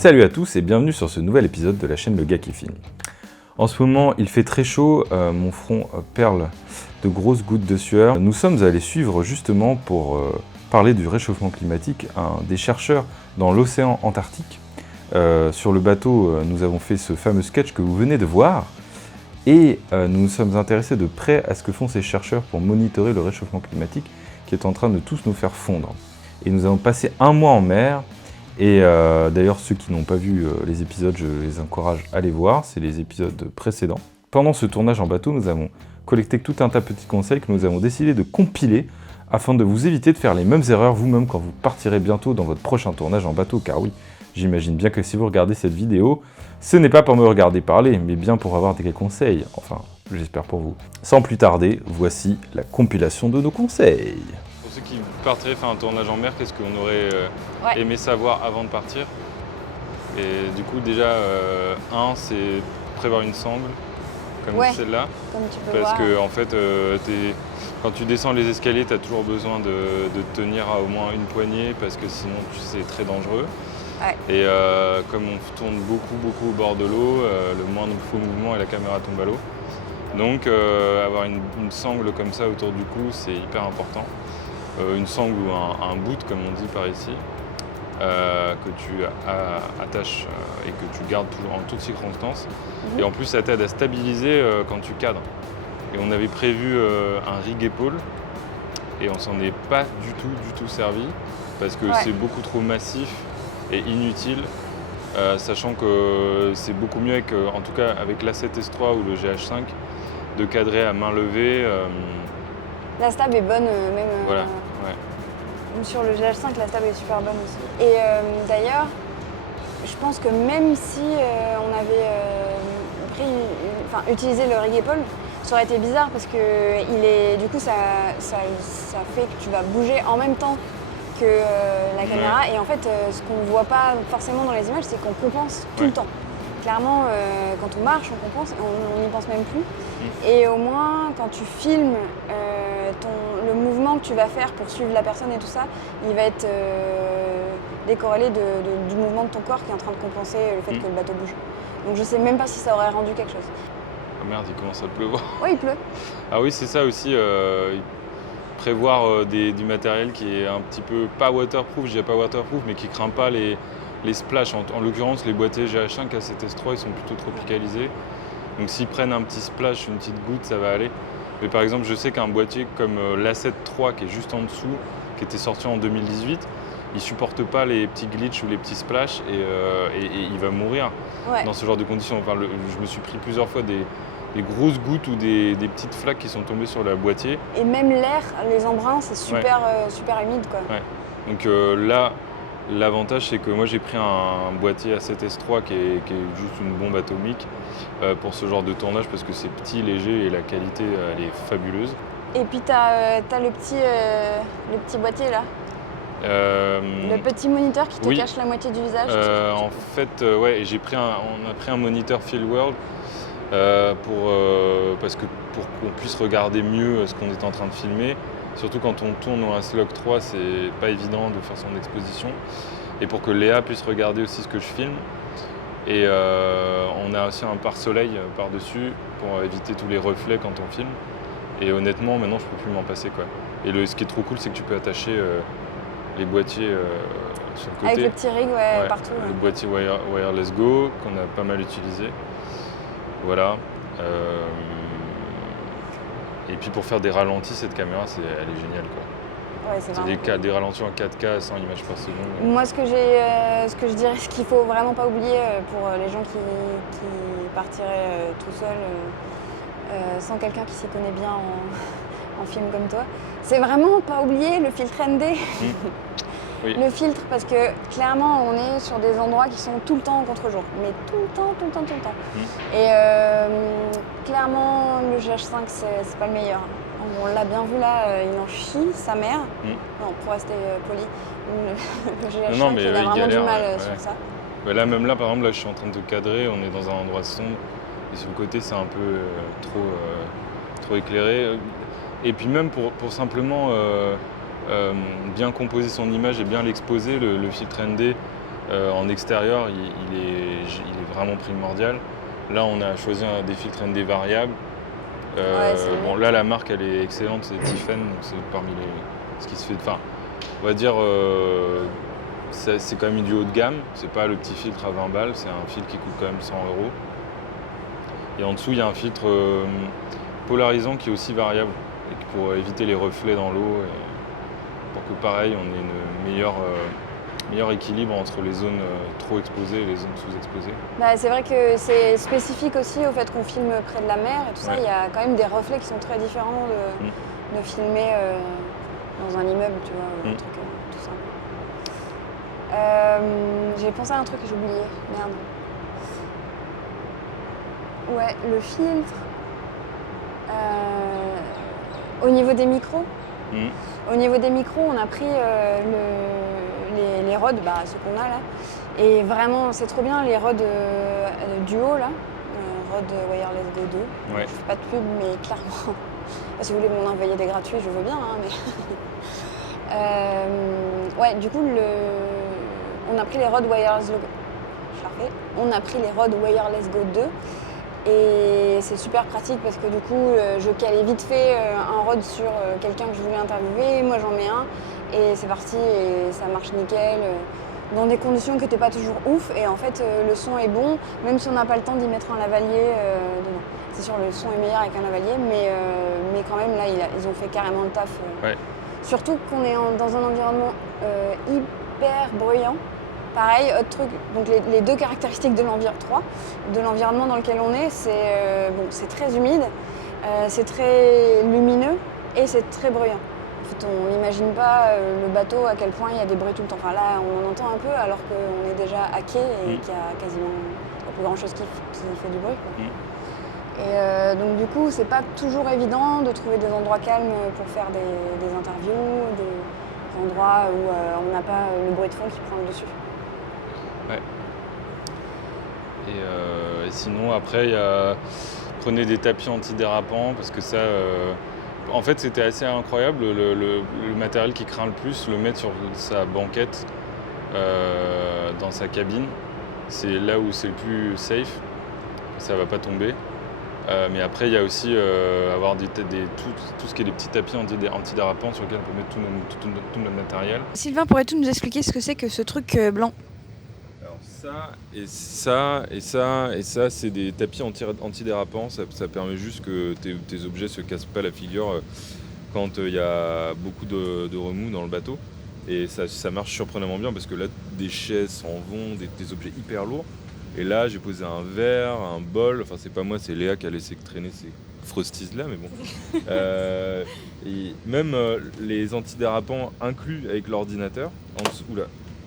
Salut à tous et bienvenue sur ce nouvel épisode de la chaîne Le Gars qui filme. En ce moment, il fait très chaud, mon front perle de grosses gouttes de sueur. Nous sommes allés suivre justement pour parler du réchauffement climatique des chercheurs dans l'océan Antarctique. Sur le bateau, nous avons fait ce fameux sketch que vous venez de voir et nous nous sommes intéressés de près à ce que font ces chercheurs pour monitorer le réchauffement climatique qui est en train de tous nous faire fondre. Et nous avons passé un mois en mer. Et d'ailleurs, ceux qui n'ont pas vu les épisodes, je les encourage à les voir, c'est les épisodes précédents. Pendant ce tournage en bateau, nous avons collecté tout un tas de petits conseils que nous avons décidé de compiler afin de vous éviter de faire les mêmes erreurs vous-même quand vous partirez bientôt dans votre prochain tournage en bateau, car oui, j'imagine bien que si vous regardez cette vidéo, ce n'est pas pour me regarder parler, mais bien pour avoir des conseils, enfin, j'espère pour vous. Sans plus tarder, voici la compilation de nos conseils. Pour ceux qui partiraient faire un tournage en mer, qu'est-ce qu'on aurait aimé savoir avant de partir? Et du coup, déjà, c'est prévoir une sangle, comme celle-là. Comme tu peux parce voir. que, en fait, quand tu descends les escaliers, tu as toujours besoin de tenir à au moins une poignée, parce que sinon, c'est très dangereux. Ouais. Et comme on tourne beaucoup au bord de l'eau, le moindre faux mouvement et la caméra tombe à l'eau. Donc, avoir une sangle comme ça autour du cou, c'est hyper important. Une sangle ou un boot, comme on dit par ici, que tu attaches et que tu gardes toujours en toutes circonstances. Et en plus, ça t'aide à stabiliser quand tu cadres. Et on avait prévu un rig épaule et on s'en est pas du tout servi parce que c'est beaucoup trop massif et inutile, sachant que c'est beaucoup mieux en tout cas avec l'A7S3 ou le GH5 de cadrer à main levée. La stab est bonne, même Voilà. sur le GH5, la stab est super bonne aussi. Et d'ailleurs, je pense que même si on avait utilisé le rig épaule, ça aurait été bizarre parce que du coup, ça fait que tu vas bouger en même temps que la caméra. Et en fait, ce qu'on ne voit pas forcément dans les images, c'est qu'on compense tout le temps. Clairement, quand on marche, on compense, on n'y pense même plus. Et au moins, quand tu filmes le mouvement que tu vas faire pour suivre la personne et tout ça, il va être décorrélé du mouvement de ton corps qui est en train de compenser le fait que le bateau bouge. Donc je sais même pas si ça aurait rendu quelque chose. Ah merde, il commence à pleuvoir. Oui, il pleut. Ah oui, c'est ça aussi. Prévoir du matériel qui est un petit peu pas waterproof, je dirais pas waterproof, mais qui craint pas les splashs. En l'occurrence, les boîtiers GH5 A7S3, ils sont plutôt tropicalisés. Donc s'ils prennent un petit splash, une petite goutte, ça va aller. Mais par exemple, je sais qu'un boîtier comme l'A7 III, qui est juste en dessous, qui était sorti en 2018, il supporte pas les petits glitches ou les petits splashs et il va mourir dans ce genre de conditions. Enfin, je me suis pris plusieurs fois des grosses gouttes ou des petites flaques qui sont tombées sur le boîtier. Et même l'air, les embruns, c'est super humide, quoi. Ouais. Donc là, l'avantage, c'est que moi j'ai pris un boîtier A7S3 qui est juste une bombe atomique pour ce genre de tournage parce que c'est petit, léger et la qualité elle est fabuleuse. Et puis t'as le petit boîtier là. Le petit moniteur qui te cache la moitié du visage. En fait, on a pris un moniteur Fieldworld pour qu'on puisse regarder mieux ce qu'on est en train de filmer. Surtout quand on tourne en Slog 3, c'est pas évident de faire son exposition. Et pour que Léa puisse regarder aussi ce que je filme. Et on a aussi un pare-soleil par-dessus pour éviter tous les reflets quand on filme. Et honnêtement, maintenant, je peux plus m'en passer, quoi. Et ce qui est trop cool, c'est que tu peux attacher les boîtiers sur le côté. Avec le petit rig, partout. Le boîtier Wireless Go, qu'on a pas mal utilisé. Voilà. Et puis pour faire des ralentis, cette caméra, elle est géniale, quoi. Ouais, c'est des ralentis en 4K à 100 images par seconde. Moi, ce que je dirais, ce qu'il faut vraiment pas oublier pour les gens qui partiraient tout seuls, sans quelqu'un qui s'y connaît bien en film comme toi, c'est vraiment pas oublier le filtre ND. Oui. Le filtre, parce que clairement, on est sur des endroits qui sont tout le temps en contre-jour, mais tout le temps. Et clairement, le GH5, c'est pas le meilleur. On l'a bien vu là, il en chie, sa mère. Non, pour rester poli, le GH5, il a vraiment du mal sur ça. Bah là, même là, par exemple, là, je suis en train de cadrer, on est dans un endroit sombre, et sur le côté, c'est un peu trop éclairé. Et puis même pour simplement bien composer son image et bien l'exposer, le filtre ND En extérieur, il est vraiment primordial. Là, on a choisi des filtres ND variables. Bon, là, la marque, elle est excellente, c'est Tiffen, donc c'est parmi ce qui se fait. Enfin, on va dire, c'est quand même du haut de gamme. C'est pas le petit filtre à 20 balles, c'est un filtre qui coûte quand même 100 €. Et en dessous, il y a un filtre polarisant qui est aussi variable, et pour éviter les reflets dans l'eau, pour que pareil, on ait une meilleur équilibre entre les zones trop exposées et les zones sous-exposées. Bah, c'est vrai que c'est spécifique aussi au fait qu'on filme près de la mer et tout ça. Il y a quand même des reflets qui sont très différents de filmer dans un immeuble, tu vois, ou un truc tout simple. J'ai pensé à un truc que j'ai oublié, merde. Ouais, le filtre. Au niveau des micros. Au niveau des micros, on a pris les rods, ceux qu'on a là. Et vraiment, c'est trop bien, les rods duo là. Rod Wireless Go 2. Ouais. Je fais pas de pub, mais clairement, si vous voulez m'en envoyer des gratuits, je veux bien. Ouais, du coup, on a pris les rods Wireless Go. Je la refais. On a pris les rods Wireless Go 2. Et c'est super pratique parce que du coup, je calais vite fait un rod sur quelqu'un que je voulais interviewer, moi j'en mets un, et c'est parti, et ça marche nickel, dans des conditions qui n'étaient pas toujours ouf, et en fait le son est bon, même si on n'a pas le temps d'y mettre un lavalier dedans. C'est sûr, le son est meilleur avec un lavalier, mais quand même là, ils ont fait carrément le taf. Ouais. Surtout qu'on est dans un environnement hyper bruyant. Pareil, autre truc, donc les deux caractéristiques de l'environnement dans lequel on est, c'est très humide, c'est très lumineux et c'est très bruyant. En fait, on n'imagine pas le bateau à quel point il y a des bruits tout le temps. Enfin là, on en entend un peu alors qu'on est déjà à quai et qu'il y a quasiment pas plus grand chose qui fait du bruit, quoi. Et donc du coup, c'est pas toujours évident de trouver des endroits calmes pour faire des interviews, des endroits où on n'a pas le bruit de fond qui prend le dessus. Ouais. Et sinon, après, prenez des tapis antidérapants parce que ça, en fait, c'était assez incroyable. Le matériel qui craint le plus, le mettre sur sa banquette dans sa cabine, c'est là où c'est le plus safe. Ça va pas tomber. Mais après, il y a aussi avoir tout ce qui est des petits tapis antidérapants sur lesquels on peut mettre tout notre matériel. Sylvain, pourrais-tu nous expliquer ce que c'est que ce truc blanc ? Alors ça, c'est des tapis antidérapants. Ça permet juste que tes objets se cassent pas la figure quand il y a beaucoup de remous dans le bateau. Et ça marche surprenamment bien parce que là, des chaises s'en vont, des objets hyper lourds. Et là, j'ai posé un verre, un bol. Enfin, c'est pas moi, c'est Léa qui a laissé traîner ces frosties là, mais bon. Et même les antidérapants inclus avec l'ordinateur.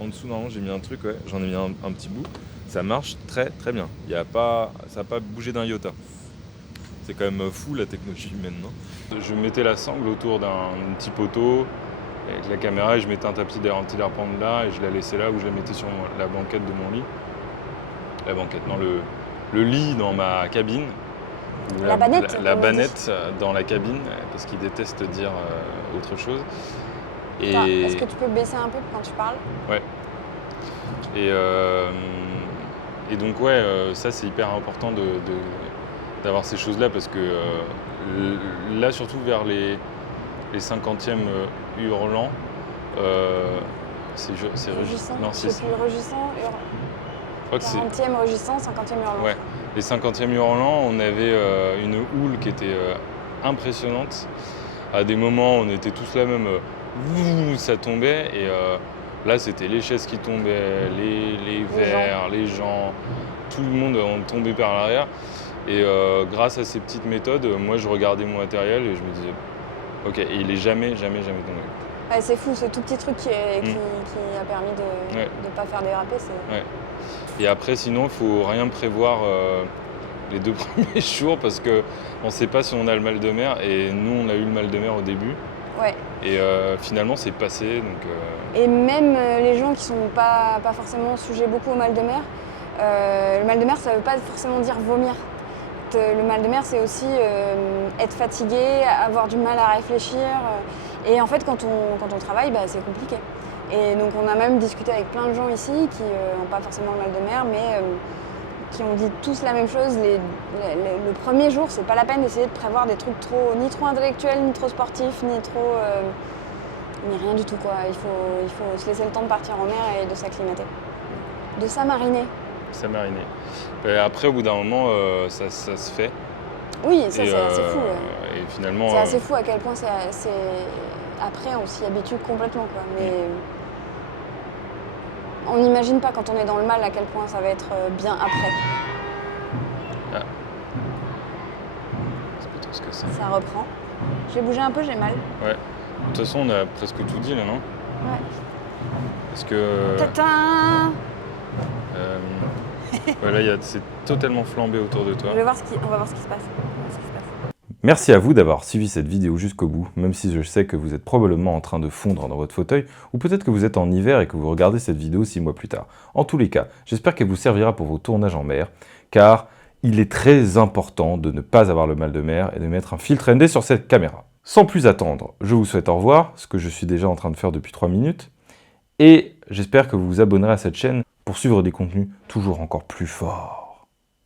En dessous, normalement, j'ai mis un truc, ouais, j'en ai mis un petit bout. Ça marche très très bien. Ça n'a pas bougé d'un iota. C'est quand même fou la technologie humaine, non ? Je mettais la sangle autour d'un petit poteau avec la caméra et je mettais un tapis antidérapant de là et je la laissais là où je la mettais sur la banquette de mon lit. La banquette, non, le lit dans ma cabine. La banette. La banette dans la cabine, parce qu'ils détestent dire autre chose. Est-ce que tu peux baisser un peu quand tu parles ? Ouais. Et donc, ouais, ça c'est hyper important d'avoir ces choses-là parce que là, surtout vers les 50e hurlants, c'est rugissant. Non, c'est plus le rugissant, hurlant. 40e rugissant, 50e hurlant. Ouais. Les 50e hurlants, on avait une houle qui était impressionnante. À des moments, on était tous là même, ça tombait. Et là, c'était les chaises qui tombaient, les verres, les gens. Tout le monde tombait par l'arrière. Et grâce à ces petites méthodes, moi, je regardais mon matériel et je me disais, ok, et il est jamais tombé. Ouais, c'est fou, ce tout petit truc qui a permis de ne pas faire déraper. Ouais. Et après, sinon, il ne faut rien prévoir les 2 premiers jours parce qu'on ne sait pas si on a le mal de mer. Et nous, on a eu le mal de mer au début. Ouais. Et finalement, c'est passé. Donc, Et même les gens qui ne sont pas forcément sujets beaucoup au mal de mer, le mal de mer, ça ne veut pas forcément dire vomir. Le mal de mer, c'est aussi être fatigué, avoir du mal à réfléchir. Et en fait, quand on travaille, c'est compliqué. Et donc on a même discuté avec plein de gens ici qui n'ont pas forcément le mal de mer, mais qui ont dit tous la même chose. Le premier jour, c'est pas la peine d'essayer de prévoir des trucs ni trop intellectuels, ni trop sportifs, ni rien du tout, quoi. Il faut se laisser le temps de partir en mer et de s'acclimater. De s'amariner. S'amariner. Après, au bout d'un moment, ça se fait. Oui, ça c'est assez fou. Et finalement... C'est assez fou à quel point après on s'y habitue complètement, quoi. Mais on n'imagine pas quand on est dans le mal à quel point ça va être bien après. Ah. C'est plutôt ce que c'est. Ça reprend. J'ai bougé un peu, j'ai mal. Ouais. De toute façon, on a presque tout dit là, non? Ouais. Parce que... Tata Là, c'est totalement flambé autour de toi. On va voir ce qui se passe. Merci à vous d'avoir suivi cette vidéo jusqu'au bout, même si je sais que vous êtes probablement en train de fondre dans votre fauteuil, ou peut-être que vous êtes en hiver et que vous regardez cette vidéo 6 mois plus tard. En tous les cas, j'espère qu'elle vous servira pour vos tournages en mer, car il est très important de ne pas avoir le mal de mer et de mettre un filtre ND sur cette caméra. Sans plus attendre, je vous souhaite au revoir, ce que je suis déjà en train de faire depuis 3 minutes, et j'espère que vous vous abonnerez à cette chaîne pour suivre des contenus toujours encore plus forts.